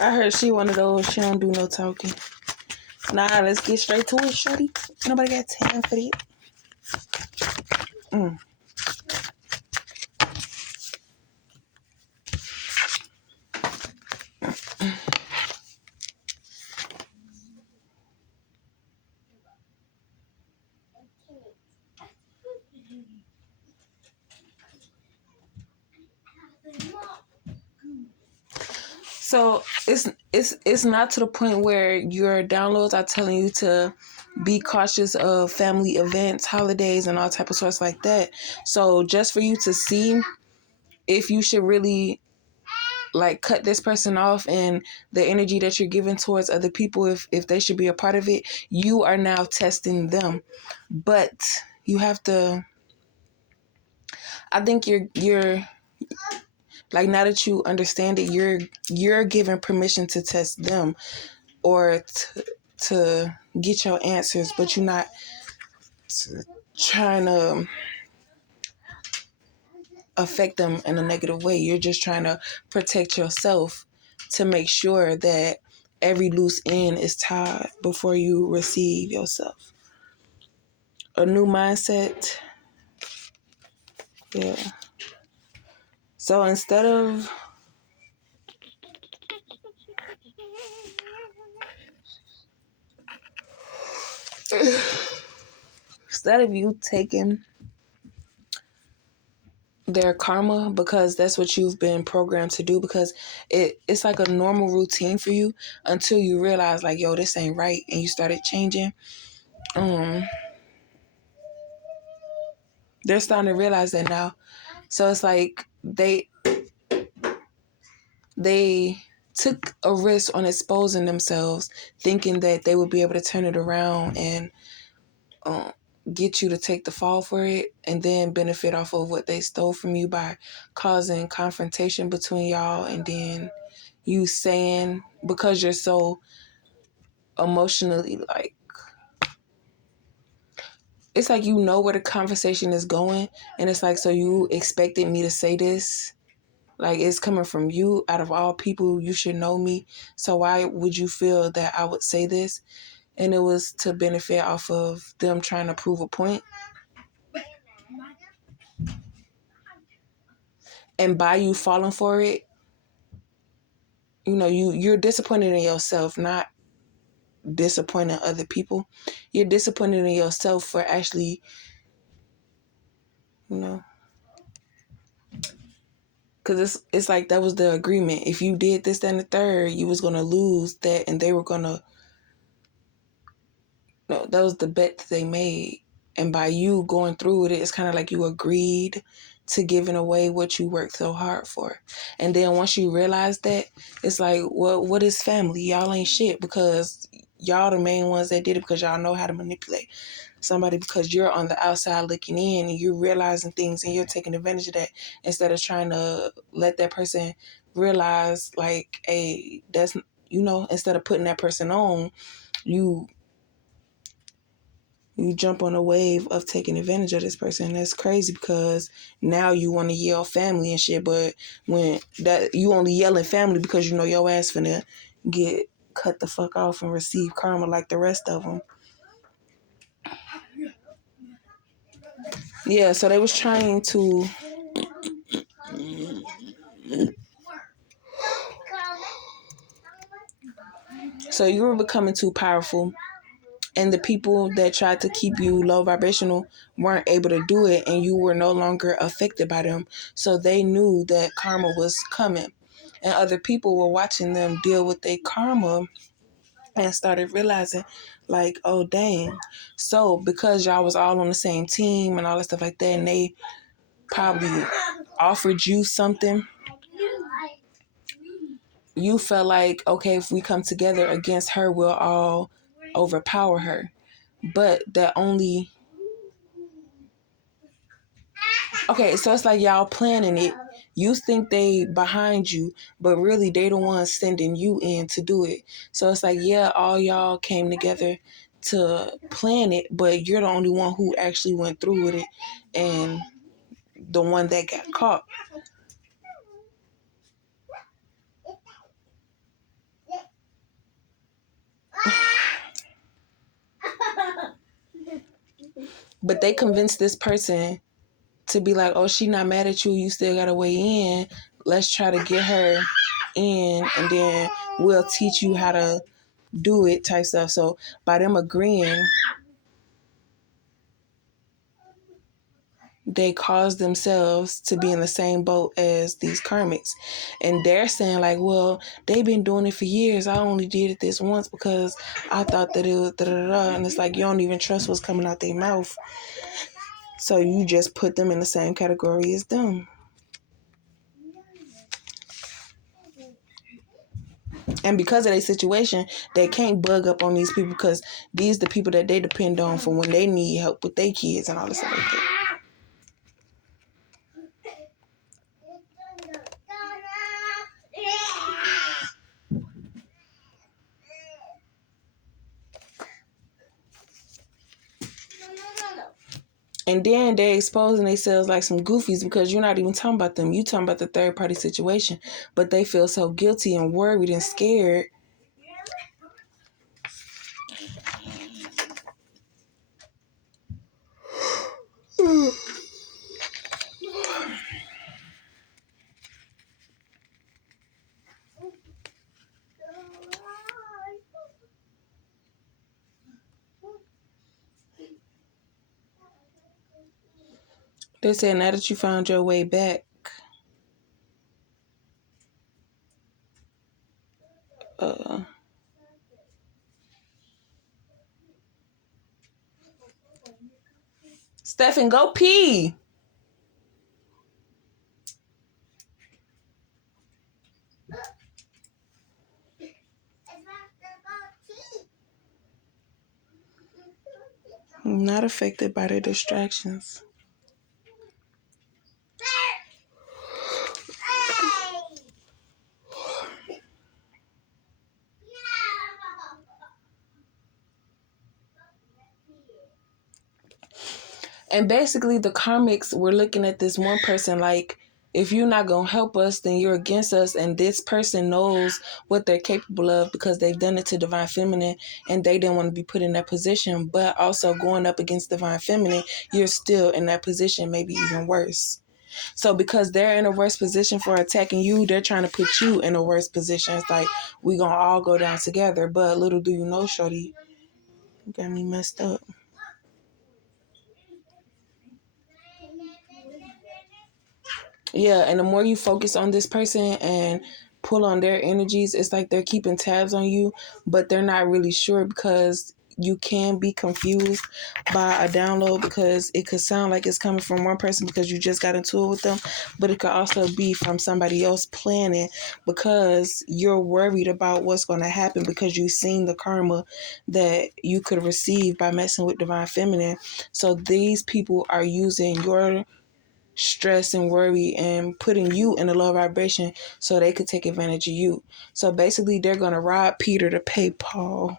I heard she one of those, she don't do no talking. Nah, let's get straight to it, shorty. Nobody got time for that. So it's not to the point where your downloads are telling you to be cautious of family events, holidays, and all type of sorts like that. So just for you to see if you should really like cut this person off and the energy that you're giving towards other people, if they should be a part of it, you are now testing them. But you have to, I think you're like, now that you understand it, you're giving permission to test them or to get your answers, but you're not trying to affect them in a negative way. You're just trying to protect yourself to make sure that every loose end is tied before you receive yourself. A new mindset. Yeah. So instead of you taking their karma, because that's what you've been programmed to do, because it's like a normal routine for you until you realize like, yo, this ain't right, and you started changing. They're starting to realize that now. So it's like they took a risk on exposing themselves, thinking that they would be able to turn it around and get you to take the fall for it, and then benefit off of what they stole from you by causing confrontation between y'all, and then you saying, because you're so emotionally like, it's like you know where the conversation is going, and it's like, so you expected me to say this? Like, it's coming from you. Out of all people, you should know me. So why would you feel that I would say this? And it was to benefit off of them trying to prove a point. And by you falling for it, you know, you're disappointed in yourself, not disappointing other people. You're disappointed in yourself for actually, you know, because it's like that was the agreement. If you did this, then the third, you was going to lose that, and they were going to, no, that was the bet that they made. And by you going through with it, it's kind of like you agreed to giving away what you worked so hard for. And then once you realize that, it's like, well, what is family? Y'all ain't shit, because y'all the main ones that did it, because y'all know how to manipulate somebody, because you're on the outside looking in and you're realizing things and you're taking advantage of that, instead of trying to let that person realize like, hey, that's, you know, instead of putting that person on, you jump on a wave of taking advantage of this person. That's crazy, because now you want to yell family and shit, but when that, you only yelling family because you know your ass finna get cut the fuck off and receive karma like the rest of them. Yeah, so they was trying to so you were becoming too powerful, and the people that tried to keep you low vibrational weren't able to do it, and you were no longer affected by them. So they knew that karma was coming, and other people were watching them deal with their karma and started realizing like, oh dang. So because y'all was all on the same team and all that stuff like that, and they probably offered you something, you felt like, okay, if we come together against her, we'll all overpower her. But that only, okay, so it's like y'all planning it. You think they behind you, but really they the ones sending you in to do it. So it's like, yeah, all y'all came together to plan it, but you're the only one who actually went through with it, and the one that got caught. But they convinced this person to be like, oh, she not mad at you. You still got to weigh in. Let's try to get her in, and then we'll teach you how to do it type stuff. So by them agreeing, they cause themselves to be in the same boat as these karmics. And they're saying like, well, they've been doing it for years. I only did it this once because I thought that it was da-da-da-da. And it's like, you don't even trust what's coming out their mouth. So you just put them in the same category as them. And because of their situation, they can't bug up on these people because these the people that they depend on for when they need help with their kids and all this stuff like that. And then they're exposing themselves like some goofies because you're not even talking about them. You talking about the third party situation. But they feel so guilty and worried and scared. They said now that you found your way back, Stephen, go pee. I'm not affected by the distractions. And basically the karmics were looking at this one person like, if you're not going to help us, then you're against us. And this person knows what they're capable of because they've done it to Divine Feminine and they didn't want to be put in that position. But also going up against Divine Feminine, you're still in that position, maybe even worse. So because they're in a worse position for attacking you, they're trying to put you in a worse position. It's like, we going to all go down together. But little do you know, shorty, you got me messed up. Yeah, and the more you focus on this person and pull on their energies, it's like they're keeping tabs on you, but they're not really sure because you can be confused by a download because it could sound like it's coming from one person because you just got into it with them, but it could also be from somebody else planning because you're worried about what's going to happen because you've seen the karma that you could receive by messing with Divine Feminine. So these people are using your stress and worry and putting you in a low vibration so they could take advantage of you. So basically they're going to rob Peter to pay Paul.